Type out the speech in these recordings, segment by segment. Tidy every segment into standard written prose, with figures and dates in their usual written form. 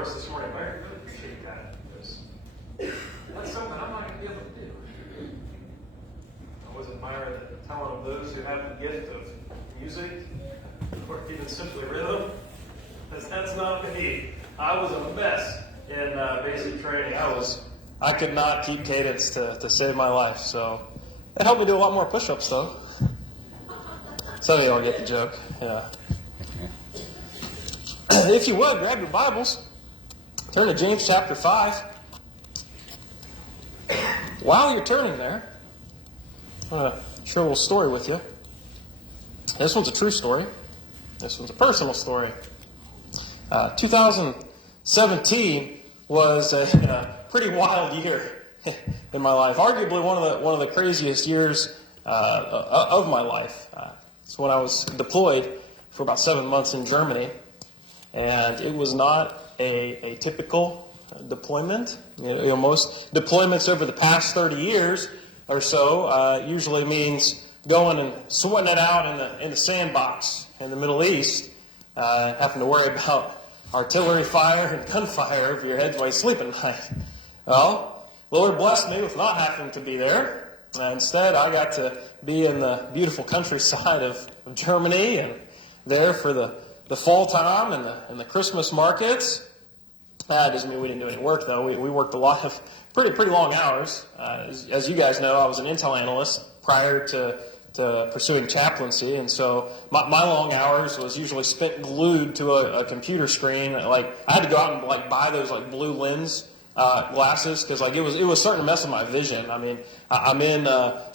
for us this morning. I really appreciate that. That's something I'm not going to be able to do. I always admire the talent of those who have the gift of music, or even simply rhythm, because that's not me. I was a mess in basic training. I could not keep cadence to save my life, so it helped me do a lot more push-ups, though. Some of you all get the joke. Yeah. If you would, grab your Bibles. Turn to James chapter 5. While you're turning there, I'm going to share a little story with you. This one's a true story. This one's a personal story. 2017 was a pretty wild year in my life. Arguably one of the craziest years of my life. It's when I was deployed for about 7 months in Germany. And it was not a typical deployment. Most deployments over the past 30 years or so usually means going and sweating it out in the sandbox in the Middle East, having to worry about artillery fire and gunfire over your heads while you sleep at night. Well, Lord blessed me with not having to be there. Instead, I got to be in the beautiful countryside of Germany and there for the fall time and the Christmas markets. That doesn't mean we didn't do any work, though. We worked a lot of pretty long hours. As you guys know, I was an intel analyst prior to pursuing chaplaincy, and so my long hours was usually spent glued to a computer screen. Like I had to go out and buy those blue lens glasses because it was starting to mess with my vision. I mean, I'm in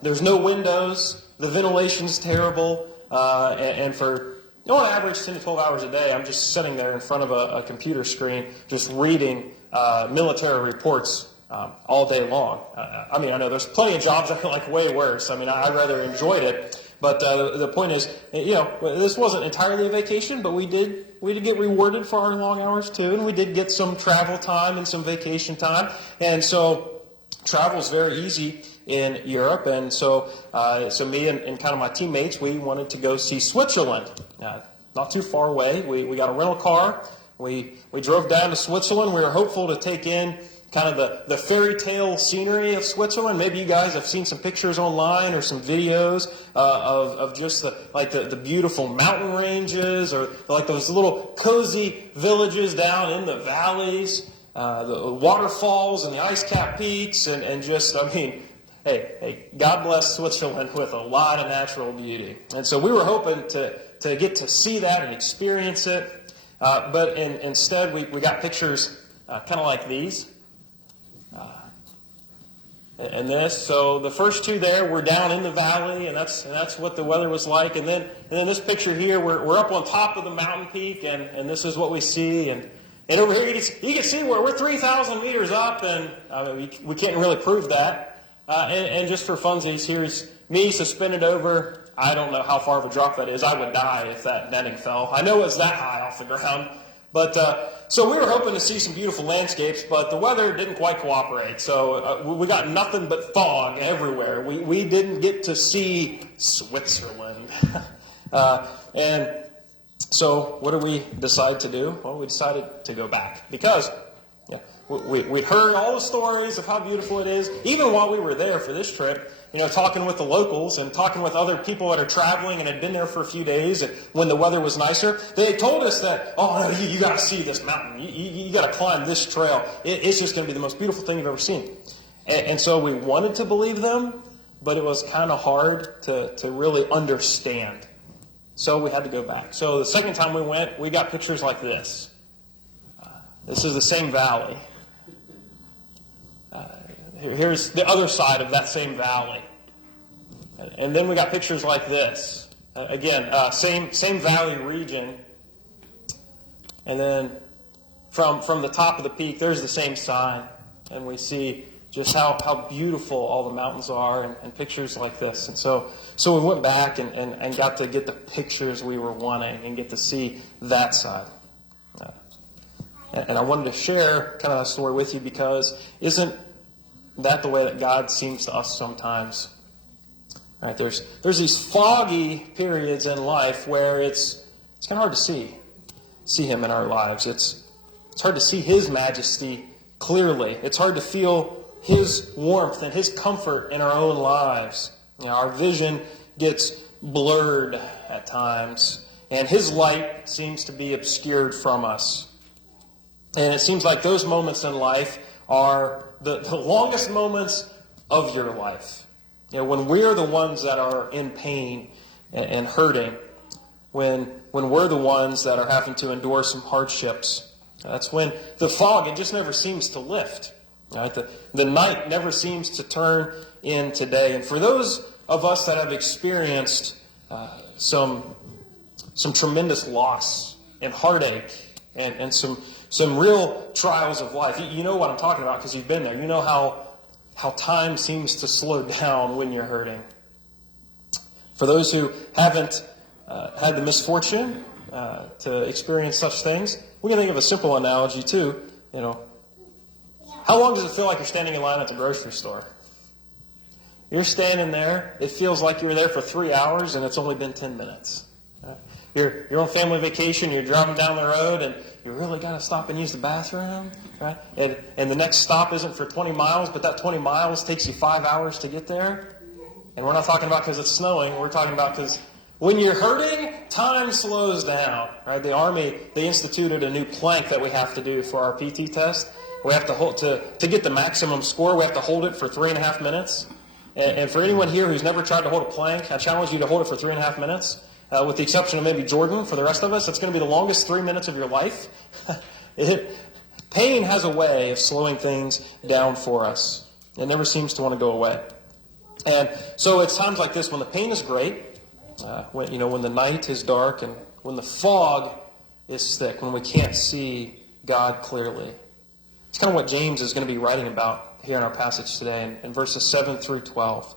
there's no windows, the ventilation's terrible, and for on average 10 to 12 hours a day, I'm just sitting there in front of a computer screen, just reading military reports all day long. I know there's plenty of jobs that are way worse. I rather enjoyed it. But the point is, this wasn't entirely a vacation, but we did get rewarded for our long hours too, and we did get some travel time and some vacation time. And so travel is very easy in Europe, and so me and kind of my teammates, we wanted to go see Switzerland. Not too far away. We got a rental car. We drove down to Switzerland. We were hopeful to take in kind of the fairy tale scenery of Switzerland. Maybe you guys have seen some pictures online or some videos of just the beautiful mountain ranges or those little cozy villages down in the valleys, the waterfalls and the ice-capped peaks, and just, hey, God bless Switzerland with a lot of natural beauty. And so we were hoping to get to see that and experience it. But instead, we got pictures kind of like these. And this. So the first two there, we're down in the valley, and that's what the weather was like. And then this picture here, we're up on top of the mountain peak, and this is what we see. And over here, you can see we're 3,000 meters up, and we can't really prove that. And just for funsies, here's me suspended over, I don't know how far of a drop that is. I would die if that netting fell. I know it's that high off the ground. But so we were hoping to see some beautiful landscapes, but the weather didn't quite cooperate. So we got nothing but fog everywhere. We didn't get to see Switzerland. And so what did we decide to do? Well, we decided to go back because we'd heard all the stories of how beautiful it is. Even while we were there for this trip, talking with the locals and talking with other people that are traveling and had been there for a few days and when the weather was nicer, they told us that, you got to see this mountain. You got to climb this trail. It's just going to be the most beautiful thing you've ever seen. And so we wanted to believe them, but it was kind of hard to really understand. So we had to go back. So the second time we went, we got pictures like this. This is the same valley. Here's the other side of that same valley. And then we got pictures like this. Again, same valley region. And then from the top of the peak, there's the same sign. And we see just how beautiful all the mountains are and pictures like this. And so we went back and got to get the pictures we were wanting and get to see that side. And I wanted to share kind of a story with you because isn't that the way that God seems to us sometimes? Right, there's these foggy periods in life where it's kind of hard to see Him in our lives. It's It's hard to see His majesty clearly. It's hard to feel His warmth and His comfort in our own lives. Our vision gets blurred at times, and His light seems to be obscured from us. And it seems like those moments in life are the longest moments of your life. When we're the ones that are in pain and hurting, when we're the ones that are having to endure some hardships, that's when the fog, it just never seems to lift. Right? The night never seems to turn into day. And for those of us that have experienced some tremendous loss and heartache and some real trials of life, you know what I'm talking about because you've been there. You know how time seems to slow down when you're hurting. For those who haven't had the misfortune to experience such things, we can think of a simple analogy too. How long does it feel like you're standing in line at the grocery store? You're standing there. It feels like you were there for 3 hours, and it's only been 10 minutes. Right? You're on family vacation. You're driving down the road, and you really got to stop and use the bathroom. Right? And the next stop isn't for 20 miles, but that 20 miles takes you 5 hours to get there. And we're not talking about because it's snowing. We're talking about because when you're hurting, time slows down. Right? The Army, they instituted a new plank that we have to do for our PT test. We have to hold to get the maximum score. We have to hold it for 3.5 minutes. And for anyone here who's never tried to hold a plank, I challenge you to hold it for 3.5 minutes. With the exception of maybe Jordan, for the rest of us, it's going to be the longest 3 minutes of your life. Pain has a way of slowing things down for us. It never seems to want to go away. And so it's times like this when the pain is great, when the night is dark, and when the fog is thick, when we can't see God clearly. It's kind of what James is going to be writing about here in our passage today in verses 7 through 12.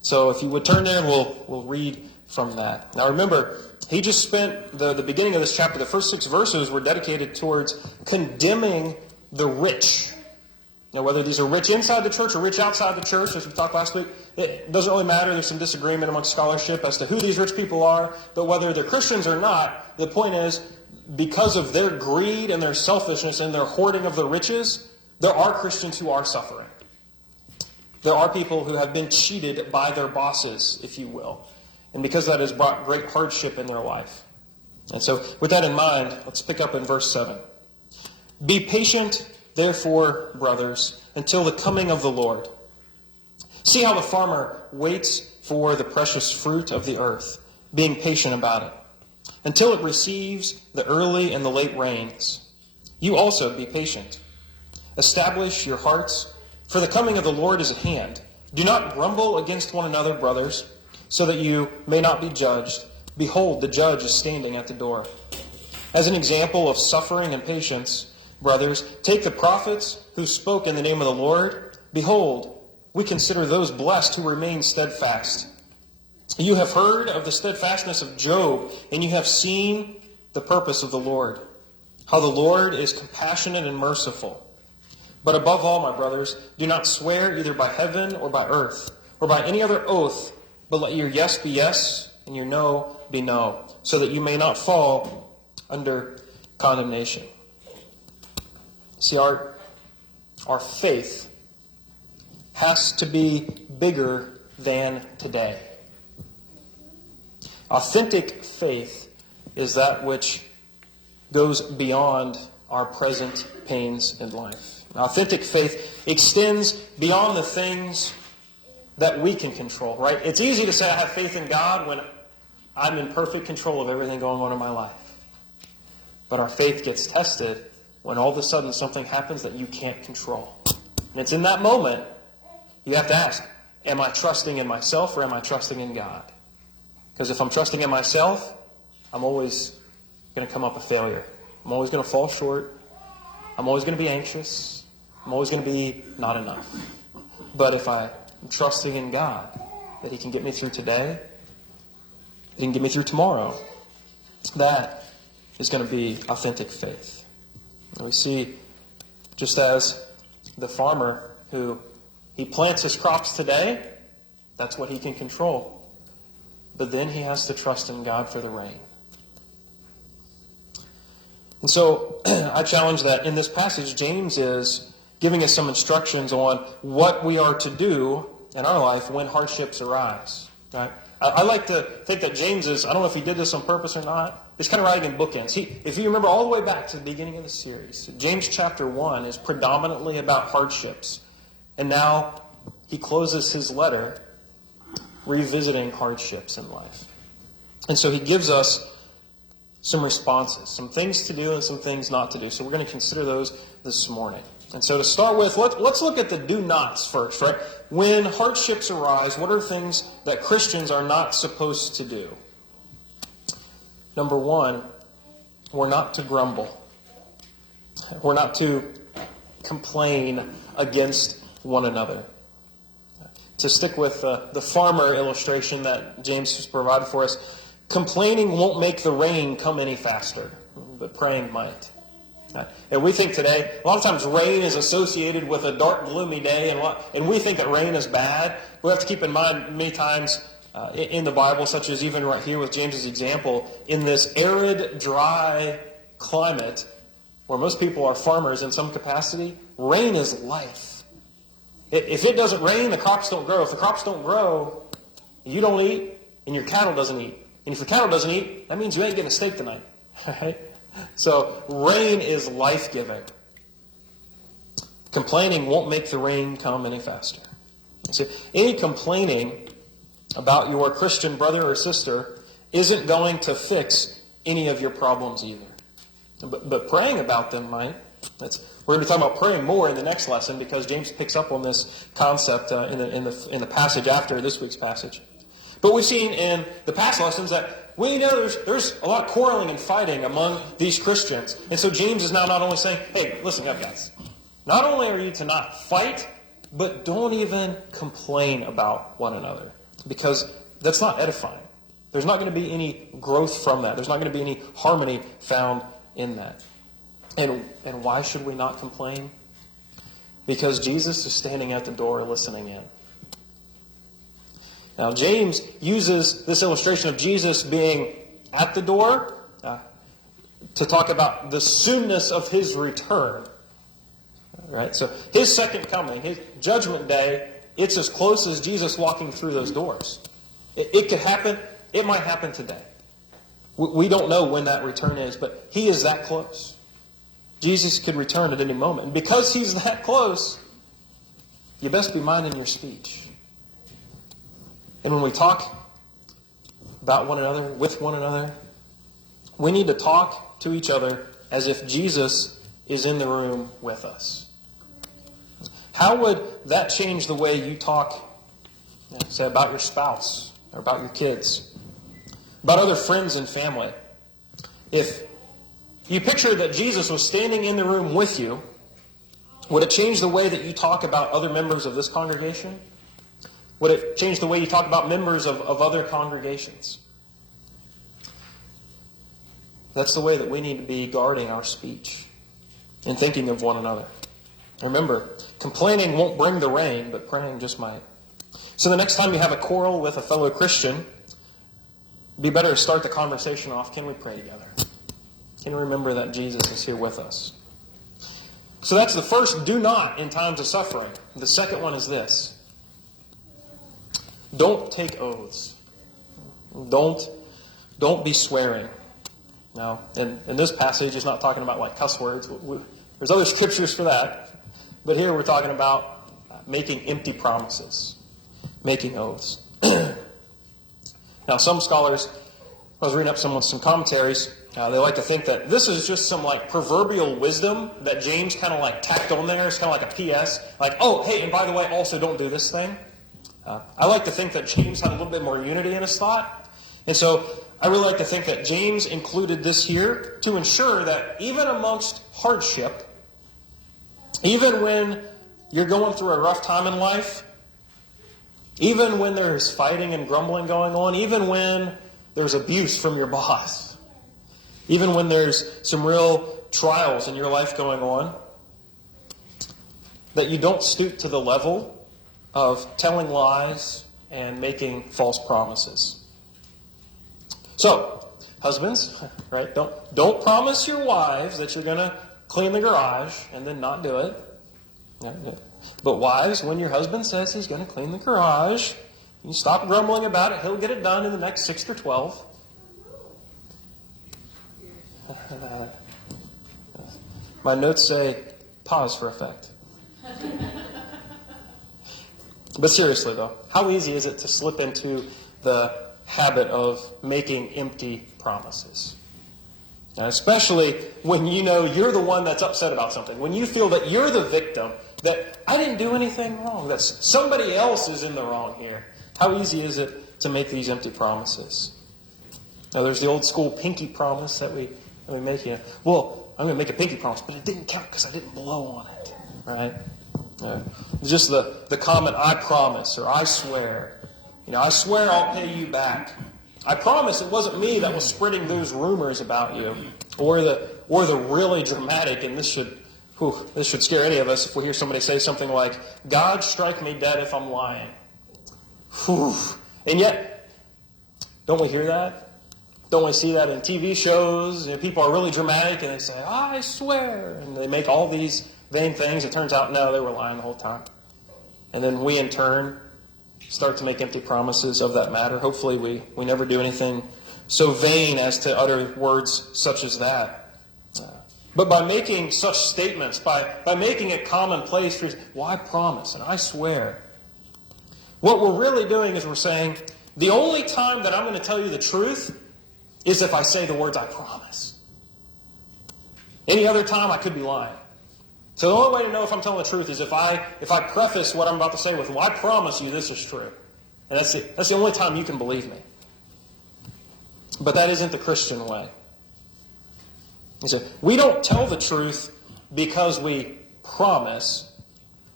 So if you would turn there, we'll read from that. Now remember, he just spent the beginning of this chapter, the first 6 verses were dedicated towards condemning the rich. Now, whether these are rich inside the church or rich outside the church, as we talked last week, it doesn't really matter. There's some disagreement amongst scholarship as to who these rich people are, but whether they're Christians or not, the point is, because of their greed and their selfishness and their hoarding of the riches, there are Christians who are suffering. There are people who have been cheated by their bosses, if you will. And because that has brought great hardship in their life. And so, with that in mind, let's pick up in verse 7. Be patient, therefore, brothers, until the coming of the Lord. See how the farmer waits for the precious fruit of the earth, being patient about it, until it receives the early and the late rains. You also be patient. Establish your hearts, for the coming of the Lord is at hand. Do not grumble against one another, brothers, so that you may not be judged. Behold, the judge is standing at the door. As an example of suffering and patience, brothers, take the prophets who spoke in the name of the Lord. Behold, we consider those blessed who remain steadfast. You have heard of the steadfastness of Job, and you have seen the purpose of the Lord, how the Lord is compassionate and merciful. But above all, my brothers, do not swear either by heaven or by earth, or by any other oath, but let your yes be yes, and your no be no, so that you may not fall under condemnation. See, our faith has to be bigger than today. Authentic faith is that which goes beyond our present pains in life. Authentic faith extends beyond the things that we can control, right? It's easy to say I have faith in God when I'm in perfect control of everything going on in my life. But our faith gets tested when all of a sudden something happens that you can't control. And it's in that moment you have to ask, am I trusting in myself or am I trusting in God? Because if I'm trusting in myself, I'm always going to come up a failure. I'm always going to fall short. I'm always going to be anxious. I'm always going to be not enough. But if I'm trusting in God, that He can get me through today, He can get me through tomorrow, that is going to be authentic faith. And we see, just as the farmer who he plants his crops today, that's what he can control. But then he has to trust in God for the rain. And so I challenge that in this passage, James is giving us some instructions on what we are to do in our life when hardships arise. Right? I like to think that James is, I don't know if he did this on purpose or not, he's kind of writing in bookends. If you remember all the way back to the beginning of the series, James chapter 1 is predominantly about hardships. And now he closes his letter revisiting hardships in life. And so he gives us some responses, some things to do and some things not to do. So we're going to consider those this morning. And so to start with, let's look at the do-nots first, right? When hardships arise, what are things that Christians are not supposed to do? Number one, we're not to grumble. We're not to complain against one another. To stick with the farmer illustration that James has provided for us, complaining won't make the rain come any faster, but praying might. And we think today, a lot of times rain is associated with a dark, gloomy day, and we think that rain is bad. We have to keep in mind many times in the Bible, such as even right here with James's example, in this arid, dry climate where most people are farmers in some capacity, rain is life. If it doesn't rain, the crops don't grow. If the crops don't grow, you don't eat, and your cattle doesn't eat. And if your cattle doesn't eat, that means you ain't getting a steak tonight. Right? So rain is life-giving. Complaining won't make the rain come any faster. So any complaining about your Christian brother or sister isn't going to fix any of your problems either. But praying about them might. We're going to be talking about praying more in the next lesson because James picks up on this concept in the passage after this week's passage. But we've seen in the past lessons that we know there's a lot of quarreling and fighting among these Christians. And so James is now not only saying, hey, listen up, guys. Not only are you to not fight, but don't even complain about one another. Because that's not edifying. There's not going to be any growth from that. There's not going to be any harmony found in that. And why should we not complain? Because Jesus is standing at the door listening in. Now, James uses this illustration of Jesus being at the door to talk about the soonness of his return. Right? So his second coming, his judgment day, it's as close as Jesus walking through those doors. It could happen. It might happen today. We don't know when that return is, but he is that close. Jesus could return at any moment. And because he's that close, you best be minding your speech. And when we talk about one another, with one another, we need to talk to each other as if Jesus is in the room with us. How would that change the way you talk, say, about your spouse or about your kids, about other friends and family? If you picture that Jesus was standing in the room with you, would it change the way that you talk about other members of this congregation? Would it change the way you talk about members of other congregations? That's the way that we need to be guarding our speech and thinking of one another. Remember, complaining won't bring the rain, but praying just might. So the next time you have a quarrel with a fellow Christian, it'd be better to start the conversation off. Can we pray together? Can we remember that Jesus is here with us? So that's the first do not in times of suffering. The second one is this. Don't take oaths. Don't be swearing. Now, in this passage, it's not talking about like cuss words. There's other scriptures for that. But here we're talking about making empty promises, making oaths. Now, some scholars, I was reading up some commentaries, they like to think that this is just some like proverbial wisdom that James kind of like tacked on there. It's kind of like a PS. Like, oh, hey, and by the way, also don't do this thing. I like to think that James had a little bit more unity in his thought. And so I really like to think that James included this here to ensure that even amongst hardship, even when you're going through a rough time in life, even when there's fighting and grumbling going on, even when there's abuse from your boss, even when there's some real trials in your life going on, that you don't stoop to the level of telling lies and making false promises. So, Husbands, right? Don't promise your wives that you're going to clean the garage and then not do it. Yeah. But wives, when your husband says he's going to clean the garage, you stop grumbling about it. He'll get it done in the next 6 or 12. My notes say, pause for effect. But seriously, though, how easy is it to slip into the habit of making empty promises? And especially when you know you're the one that's upset about something. When you feel that you're the victim, that I didn't do anything wrong, that somebody else is in the wrong here. How easy is it to make these empty promises? Now, there's the old school pinky promise that we make. Well, I'm going to make a pinky promise, but it didn't count because I didn't blow on it. Right? Just the common I promise or I swear. I swear I'll pay you back. I promise it wasn't me that was spreading those rumors about you. Or the really dramatic, and this should scare any of us if we hear somebody say something like, God strike me dead if I'm lying. Whew. And yet, don't we hear that? Don't we see that in TV shows? People are really dramatic and they say, I swear. And they make all these vain things. It turns out, no, they were lying the whole time. And then we, in turn, start to make empty promises of that matter. Hopefully we never do anything so vain as to utter words such as that. But by making such statements, by making it commonplace, well, I promise and I swear, what we're really doing is we're saying, the only time that I'm going to tell you the truth is if I say the words I promise. Any other time I could be lying. So the only way to know if I'm telling the truth is if I preface what I'm about to say with, well, I promise you this is true. And that's the only time you can believe me. But that isn't the Christian way. He said, we don't tell the truth because we promise.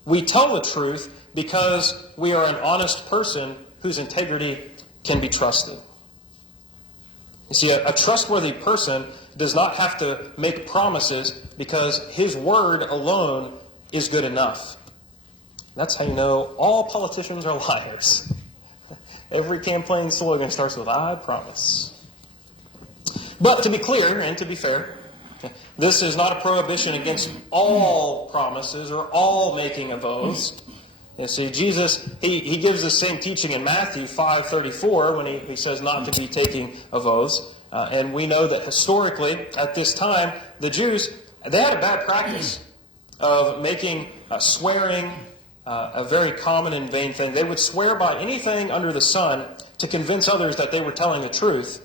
We tell the truth because we are an honest person whose integrity can be trusted. You see, a trustworthy person does not have to make promises because his word alone is good enough. That's how you know all politicians are liars. Every campaign slogan starts with, I promise. But to be clear and to be fair, this is not a prohibition against all promises or all making of oaths. You see, Jesus, he gives the same teaching in Matthew 5:34 when he says not to be taking of oaths. And we know that historically, at this time, the Jews, they had a bad practice of making swearing a very common and vain thing. They would swear by anything under the sun to convince others that they were telling the truth.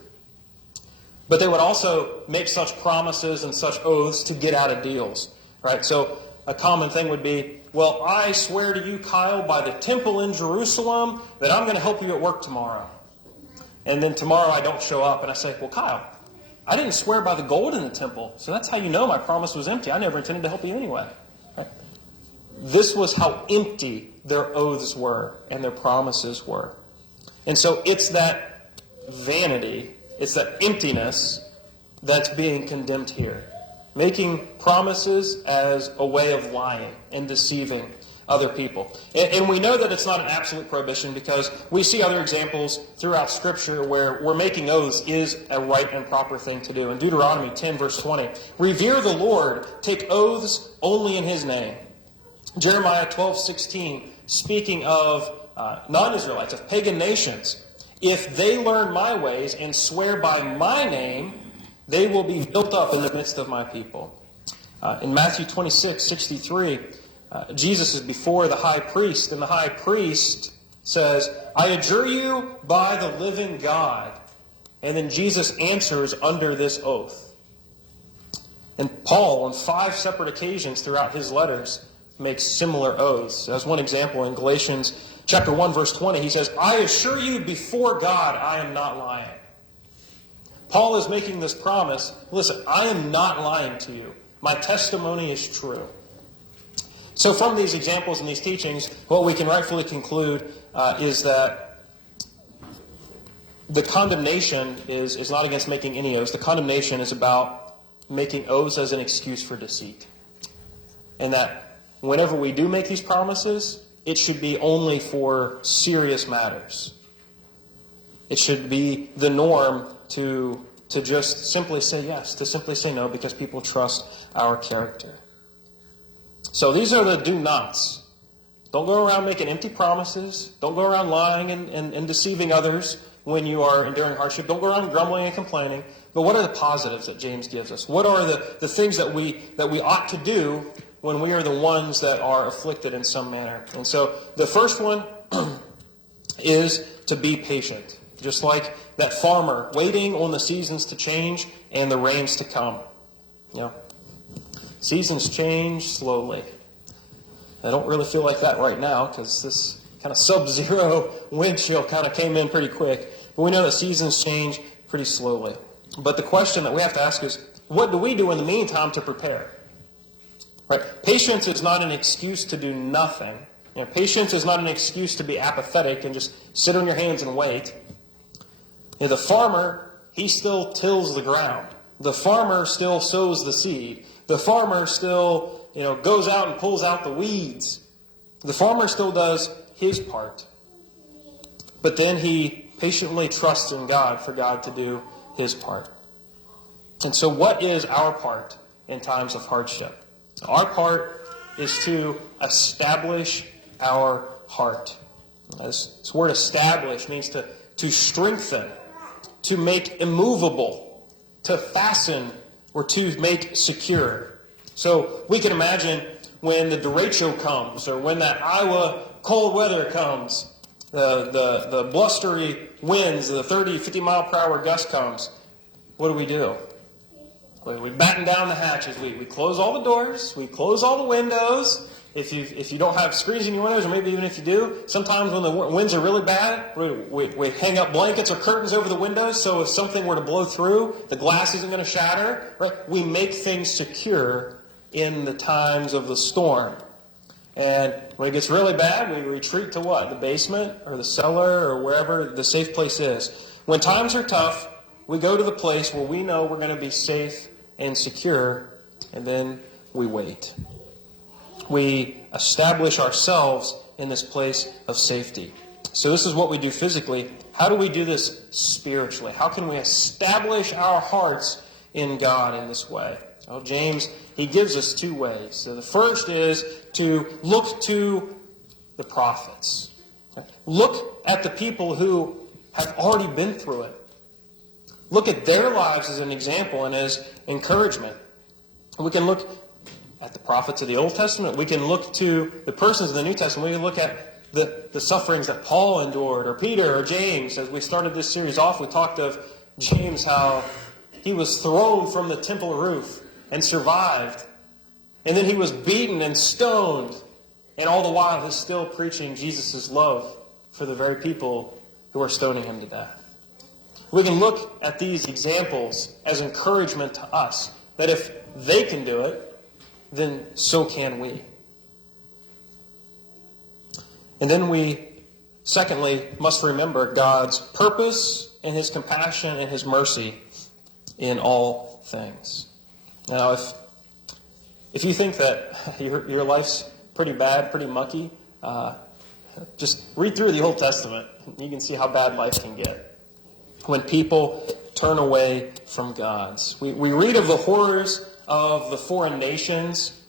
But they would also make such promises and such oaths to get out of deals. Right? So a common thing would be, well, I swear to you, Kyle, by the temple in Jerusalem, that I'm going to help you at work tomorrow. And then tomorrow I don't show up and I say, well, Kyle, I didn't swear by the gold in the temple, so that's how you know my promise was empty. I never intended to help you anyway. Right? This was how empty their oaths were and their promises were. And so it's that vanity, it's that emptiness that's being condemned here. Making promises as a way of lying and deceiving other people. And we know that it's not an absolute prohibition because we see other examples throughout Scripture where making oaths is a right and proper thing to do. In Deuteronomy 10, verse 20, revere the Lord, take oaths only in His name. Jeremiah 12:16, speaking of non-Israelites, of pagan nations, if they learn my ways and swear by my name, they will be built up in the midst of my people. In Matthew 26:63, Jesus is before the high priest, and the high priest says, I adjure you by the living God. And then Jesus answers under this oath. And Paul, on 5 separate occasions throughout his letters, makes similar oaths. As one example, in Galatians chapter 1, verse 20, he says, I assure you before God, I am not lying. Paul is making this promise, listen, I am not lying to you. My testimony is true. So from these examples and these teachings, what we can rightfully conclude is that the condemnation is not against making any oaths. The condemnation is about making oaths as an excuse for deceit. And that whenever we do make these promises, it should be only for serious matters. It should be the norm to to just simply say yes, to simply say no, because people trust our character. So these are the do nots. Don't go around making empty promises. Don't go around lying and deceiving others when you are enduring hardship. Don't go around grumbling and complaining. But what are the positives that James gives us? What are the things that we ought to do when we are the ones that are afflicted in some manner? And so the first one is to be patient. Just like that farmer waiting on the seasons to change and the rains to come. You know, seasons change slowly. I don't really feel like that right now because this kind of sub-zero wind chill kind of came in pretty quick. But we know that seasons change pretty slowly. But the question that we have to ask is, what do we do in the meantime to prepare? Right? Patience is not an excuse to do nothing. You know, patience is not an excuse to be apathetic and just sit on your hands and wait. You know, the farmer, he still tills the ground. The farmer still sows the seed. The farmer still, goes out and pulls out the weeds. The farmer still does his part. But then he patiently trusts in God for God to do his part. And so what is our part in times of hardship? Our part is to establish our heart. This word establish means to strengthen, to make immovable, to fasten, or to make secure. So we can imagine when the derecho comes, or when that Iowa cold weather comes, the blustery winds, the 30, 50 mile per hour gust comes, what do? We batten down the hatches. We close all the doors. We close all the windows. If you don't have screens in your windows, or maybe even if you do, sometimes when the winds are really bad, we hang up blankets or curtains over the windows, so if something were to blow through, the glass isn't going to shatter. Right? We make things secure in the times of the storm. And when it gets really bad, we retreat to what? The basement or the cellar or wherever the safe place is. When times are tough, we go to the place where we know we're going to be safe and secure, and then we wait. We establish ourselves in this place of safety. So this is what we do physically. How do we do this spiritually? How can we establish our hearts in God in this way? Well, James, he gives us two ways. So the first is to look to the prophets. Look at the people who have already been through it. Look at their lives as an example and as encouragement. We can look at the prophets of the Old Testament. We can look to the persons of the New Testament. We can look at the sufferings that Paul endured, or Peter, or James. As we started this series off, we talked of James, how he was thrown from the temple roof and survived. And then he was beaten and stoned. And all the while he's still preaching Jesus' love for the very people who are stoning him to death. We can look at these examples as encouragement to us, that if they can do it, then so can we. And then we, secondly, must remember God's purpose and his compassion and his mercy in all things. Now, if you think that your life's pretty bad, pretty mucky, just read through the Old Testament. You can see how bad life can get when people turn away from God. We read of the horrors of the foreign nations,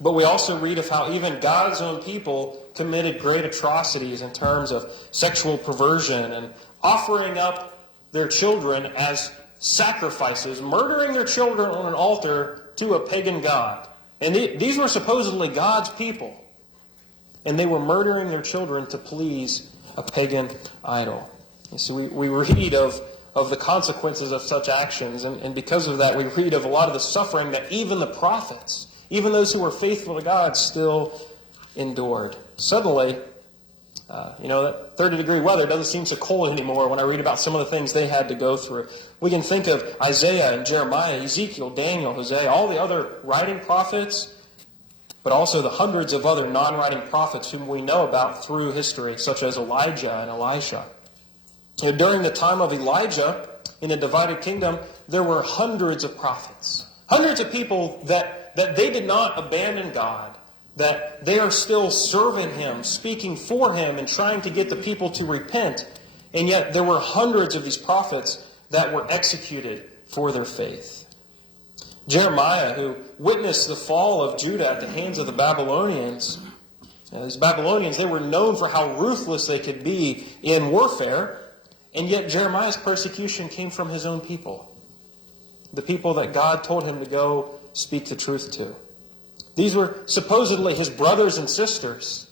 but we also read of how even God's own people committed great atrocities in terms of sexual perversion and offering up their children as sacrifices, murdering their children on an altar to a pagan god. And these were supposedly God's people, and they were murdering their children to please a pagan idol. And so we read of the consequences of such actions, and because of that, we read of a lot of the suffering that even the prophets, even those who were faithful to God, still endured. Suddenly, that 30-degree weather doesn't seem so cold anymore when I read about some of the things they had to go through. We can think of Isaiah and Jeremiah, Ezekiel, Daniel, Hosea, all the other writing prophets, but also the hundreds of other non-writing prophets whom we know about through history, such as Elijah and Elisha. During the time of Elijah, in a divided kingdom, there were hundreds of prophets. Hundreds of people that they did not abandon God, that they are still serving him, speaking for him, and trying to get the people to repent. And yet there were hundreds of these prophets that were executed for their faith. Jeremiah, who witnessed the fall of Judah at the hands of the Babylonians, these Babylonians, they were known for how ruthless they could be in warfare, and yet Jeremiah's persecution came from his own people, the people that God told him to go speak the truth to. These were supposedly his brothers and sisters,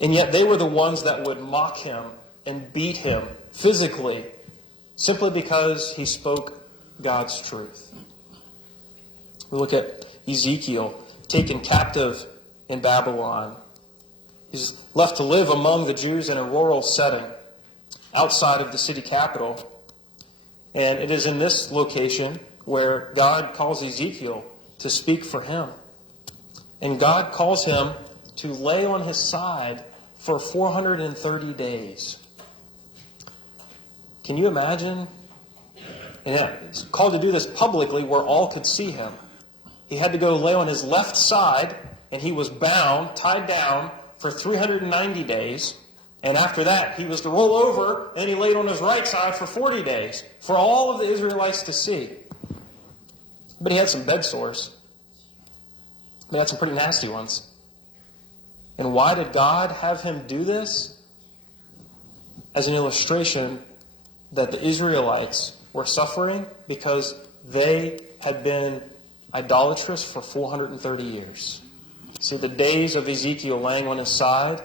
and yet they were the ones that would mock him and beat him physically simply because he spoke God's truth. We look at Ezekiel, taken captive in Babylon. He's left to live among the Jews in a rural setting outside of the city capital. And it is in this location where God calls Ezekiel to speak for him. And God calls him to lay on his side for 430 days. Can you imagine? And he's called to do this publicly where all could see him. He had to go lay on his left side, and he was bound, tied down for 390 days. And after that, he was to roll over, and he laid on his right side for 40 days for all of the Israelites to see. But he had some bed sores. He had some pretty nasty ones. And why did God have him do this? As an illustration that the Israelites were suffering because they had been idolatrous for 430 years. See, the days of Ezekiel laying on his side,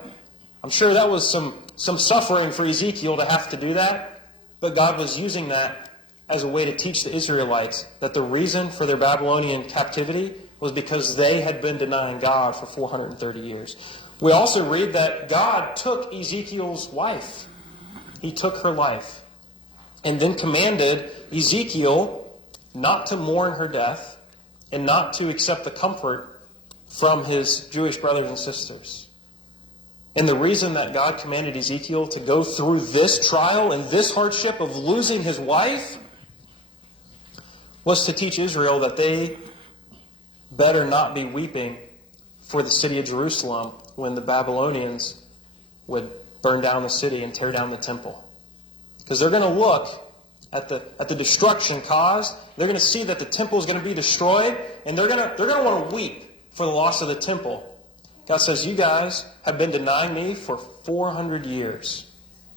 I'm sure that was some suffering for Ezekiel to have to do that, but God was using that as a way to teach the Israelites that the reason for their Babylonian captivity was because they had been denying God for 430 years. We also read that God took Ezekiel's wife. He took her life and then commanded Ezekiel not to mourn her death and not to accept the comfort from his Jewish brothers and sisters. And the reason that God commanded Ezekiel to go through this trial and this hardship of losing his wife was to teach Israel that they better not be weeping for the city of Jerusalem when the Babylonians would burn down the city and tear down the temple. Because they're going to look at the destruction caused. They're going to see that the temple is going to be destroyed, and they're going to want to weep for the loss of the temple. God says, you guys have been denying me for 400 years,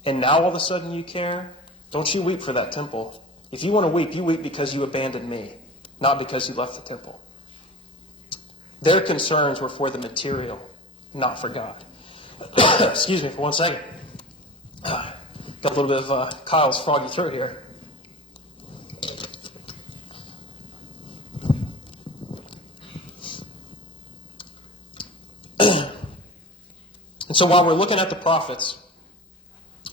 and now all of a sudden you care? Don't you weep for that temple. If you want to weep, you weep because you abandoned me, not because you left the temple. Their concerns were for the material, not for God. Excuse me for 1 second. Got a little bit of Kyle's froggy throat here. And so while we're looking at the prophets,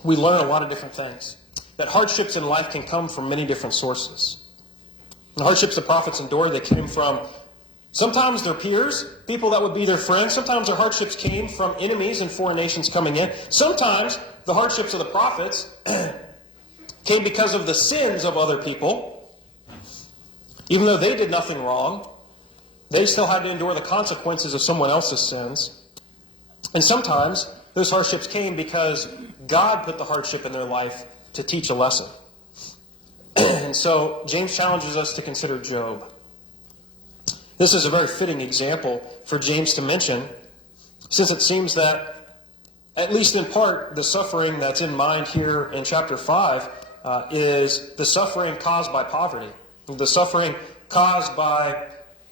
we learn a lot of different things. That hardships in life can come from many different sources. The hardships the prophets endured, they came from sometimes their peers, people that would be their friends. Sometimes their hardships came from enemies and foreign nations coming in. Sometimes the hardships of the prophets came because of the sins of other people. Even though they did nothing wrong, they still had to endure the consequences of someone else's sins. And sometimes those hardships came because God put the hardship in their life to teach a lesson. And so James challenges us to consider Job. This is a very fitting example for James to mention, since it seems that, at least in part, the suffering that's in mind here in chapter 5 is the suffering caused by poverty. The suffering caused by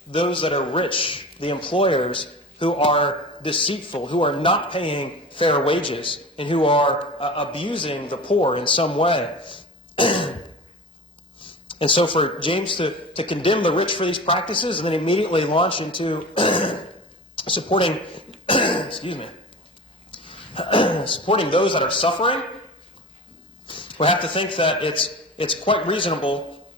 those that are rich, the employers who are deceitful, who are not paying fair wages, and who are abusing the poor in some way. And so for James to condemn the rich for these practices and then immediately launch into supporting supporting those that are suffering, we have to think that it's quite reasonable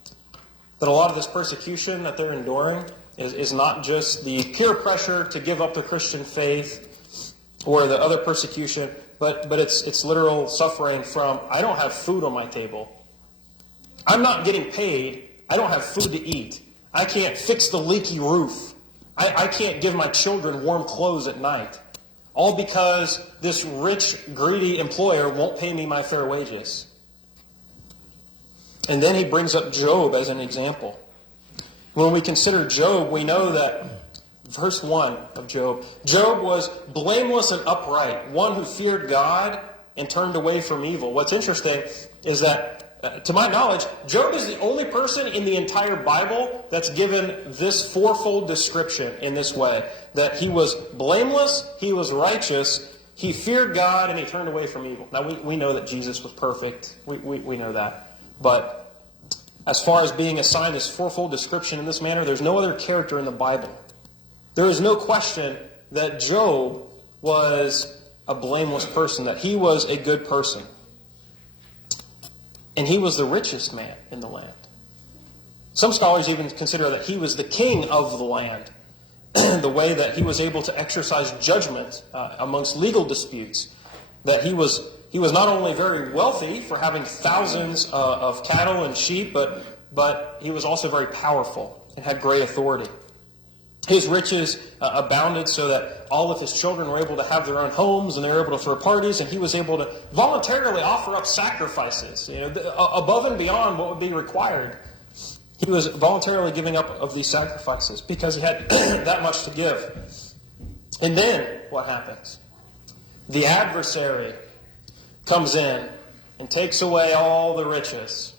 that a lot of this persecution that they're enduring is not just the peer pressure to give up the Christian faith or the other persecution, but it's literal suffering from, I don't have food on my table. I'm not getting paid. I don't have food to eat. I can't fix the leaky roof. I can't give my children warm clothes at night. All because this rich, greedy employer won't pay me my fair wages. And then he brings up Job as an example. When we consider Job, we know that verse 1 of Job, Job was blameless and upright, one who feared God and turned away from evil. What's interesting is that, to my knowledge, Job is the only person in the entire Bible that's given this fourfold description in this way. That he was blameless, he was righteous, he feared God, and he turned away from evil. Now, we know that Jesus was perfect. We know that. But as far as being assigned this fourfold description in this manner, there's no other character in the Bible. There is no question that Job was a blameless person, that he was a good person. And he was the richest man in the land. Some scholars even consider that he was the king of the land. The way that he was able to exercise judgment amongst legal disputes. That he was not only very wealthy for having thousands of cattle and sheep, but he was also very powerful and had great authority. His riches abounded so that all of his children were able to have their own homes and they were able to throw parties, and he was able to voluntarily offer up sacrifices, above and beyond what would be required. He was voluntarily giving up of these sacrifices because he had that much to give. And then what happens? The adversary comes in and takes away all the riches.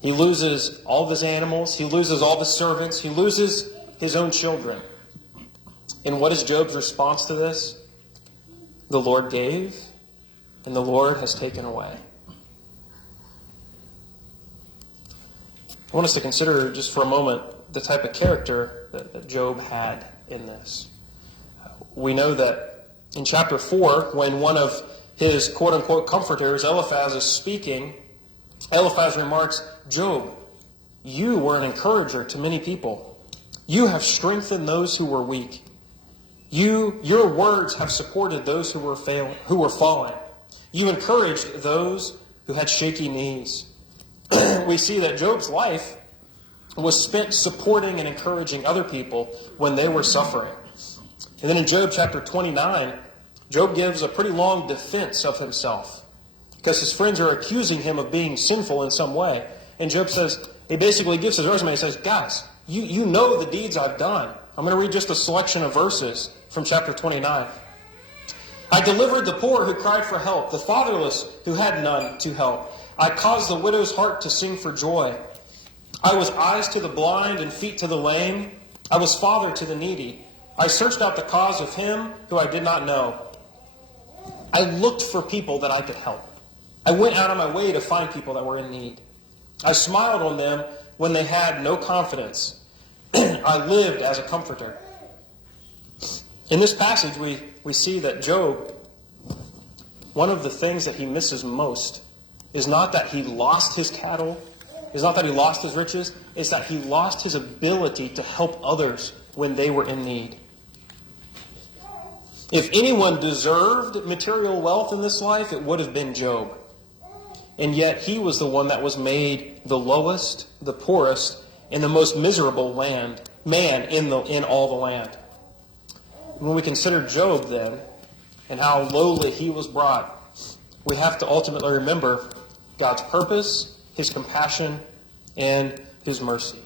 He loses all of his animals. He loses all of his servants. He loses his own children. And what is Job's response to this? The Lord gave, and the Lord has taken away. I want us to consider just for a moment the type of character that Job had in this. We know that in chapter 4, when one of his quote-unquote comforters, Eliphaz, is speaking, Eliphaz remarks, "Job, you were an encourager to many people. You have strengthened those who were weak. Your words have supported those who were fallen. You encouraged those who had shaky knees." We see that Job's life was spent supporting and encouraging other people when they were suffering. And then in Job chapter 29, Job gives a pretty long defense of himself because his friends are accusing him of being sinful in some way. And Job says, he basically gives his resume. He says, guys, you know the deeds I've done. I'm going to read just a selection of verses from chapter 29. I delivered the poor who cried for help, the fatherless who had none to help. I caused the widow's heart to sing for joy. I was eyes to the blind and feet to the lame. I was father to the needy. I searched out the cause of him who I did not know. I looked for people that I could help. I went out on my way to find people that were in need. I smiled on them when they had no confidence. I lived as a comforter. In this passage, we see that Job, one of the things that he misses most is not that he lost his cattle, is not that he lost his riches, it's that he lost his ability to help others when they were in need. If anyone deserved material wealth in this life, it would have been Job. And yet he was the one that was made the lowest, the poorest, and the most miserable man in all the land. When we consider Job then, and how lowly he was brought, we have to ultimately remember God's purpose, His compassion, and His mercy.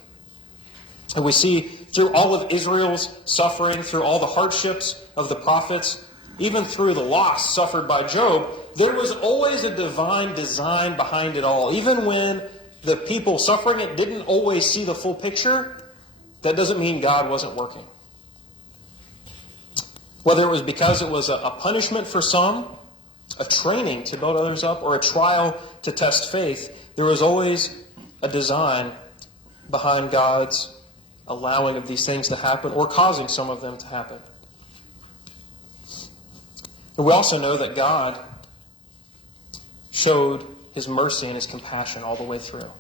And we see through all of Israel's suffering, through all the hardships of the prophets, even through the loss suffered by Job, there was always a divine design behind it all. Even when the people suffering it didn't always see the full picture, that doesn't mean God wasn't working. Whether it was because it was a punishment for some, a training to build others up, or a trial to test faith, there was always a design behind God's allowing of these things to happen or causing some of them to happen. And we also know that God showed His mercy and His compassion all the way through.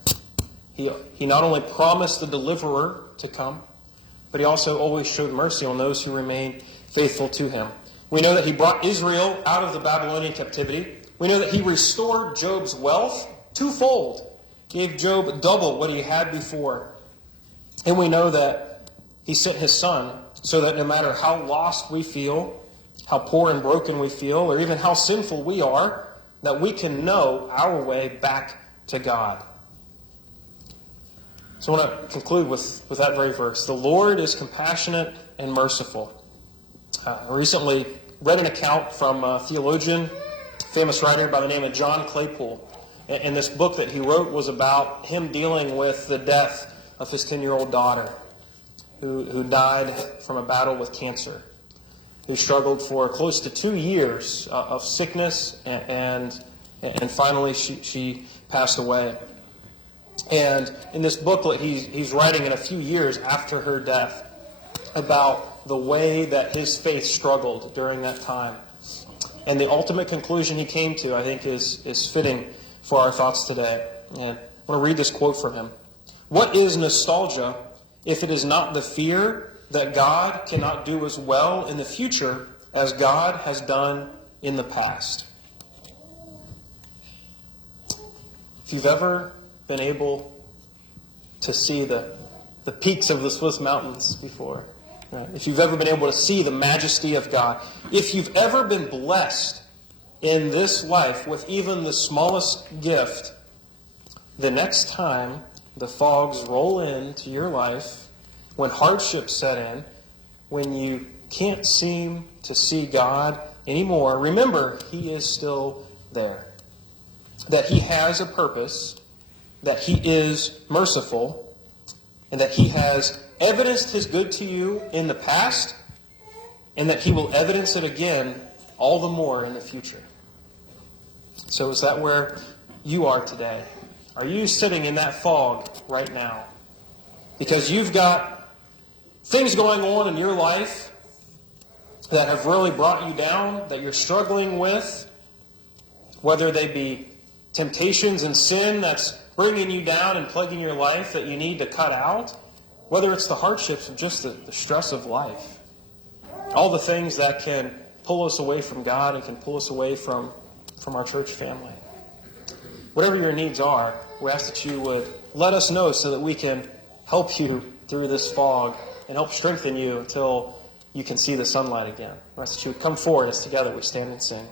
He not only promised the deliverer to come, but He also always showed mercy on those who remained faithful to Him. We know that He brought Israel out of the Babylonian captivity. We know that He restored Job's wealth twofold, gave Job double what he had before. And we know that He sent His Son so that no matter how lost we feel, how poor and broken we feel, or even how sinful we are, that we can know our way back to God. So I want to conclude with that very verse. The Lord is compassionate and merciful. I recently read an account from a theologian, famous writer by the name of John Claypool. And this book that he wrote was about him dealing with the death of his 10-year-old daughter who died from a battle with cancer, who struggled for close to 2 years of sickness, and finally she passed away. And in this booklet, he's writing in a few years after her death about the way that his faith struggled during that time. And the ultimate conclusion he came to, I think, is fitting for our thoughts today. And I want to read this quote from him. "What is nostalgia if it is not the fear that God cannot do as well in the future as God has done in the past?" If you've ever been able to see the peaks of the Swiss mountains before, right? If you've ever been able to see the majesty of God, if you've ever been blessed in this life with even the smallest gift, the next time the fogs roll into your life, when hardships set in, when you can't seem to see God anymore, remember He is still there. That He has a purpose, that He is merciful, and that He has evidenced His good to you in the past, and that He will evidence it again all the more in the future. So is that where you are today? Are you sitting in that fog right now? Because you've got things going on in your life that have really brought you down, that you're struggling with, whether they be temptations and sin that's bringing you down and plaguing your life that you need to cut out, whether it's the hardships of just the stress of life, all the things that can pull us away from God and can pull us away from our church family. Whatever your needs are, we ask that you would let us know so that we can help you through this fog and help strengthen you until you can see the sunlight again. We ask that you would come forward as together we stand and sing.